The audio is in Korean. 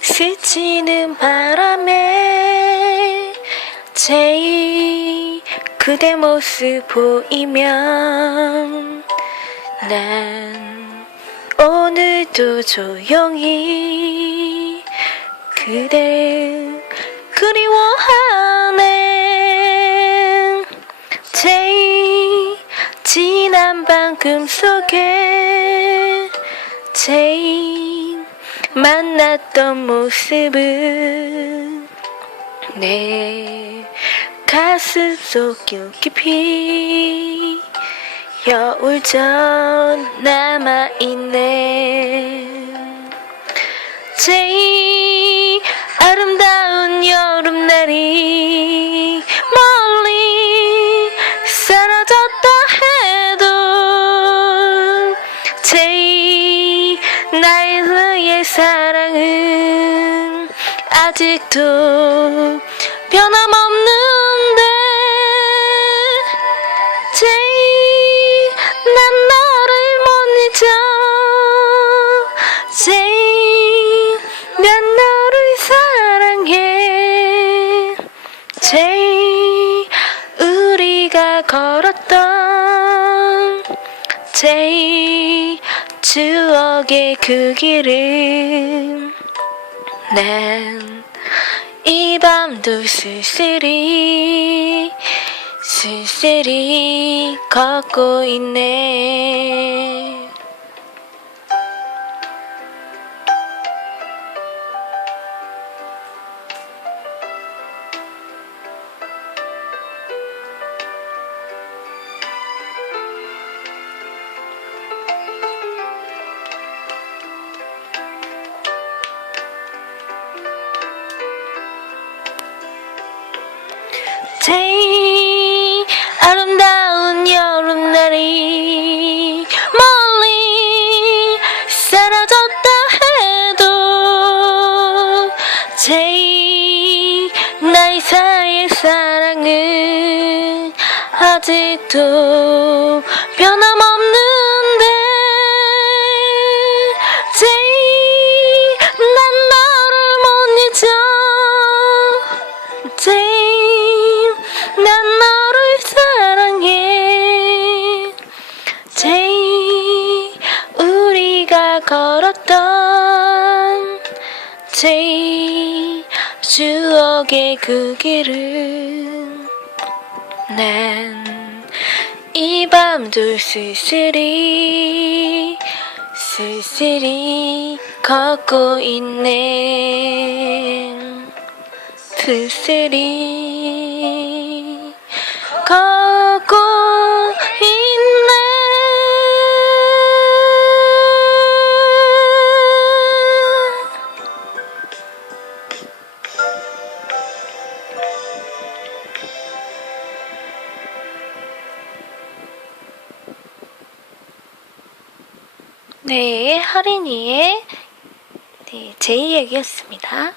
스치는 바람에 제이 그대 모습 보이면 난 오늘도 조용히 그대 그리워하네. 제이 지난 방금 속에 제이 만났던 모습은 내 가슴 속 깊이 여울전 남아있네. 제일 아름다운 여름날이 멀리 사라졌다 해도 제일 나의 사랑은 아직도 변함없는데 제일 난 너를 못 잊어. 제일 난 너를 사랑해. 제일 우리가 걸었던 제일 추억의 그 길을 난이 밤도 쓸쓸히 쓸쓸히 걷고 있네 제일 아름다운 여름날이 멀리 사라졌다 해도 제일 나의 사이의 사랑은 아직도 변함없 걸었던 제일 추억의 그 길은 난 이 밤도 쓸쓸히 쓸쓸히 걷고 있네. 쓸쓸히 걷 네, 하린이의 네, 제 이야기였습니다.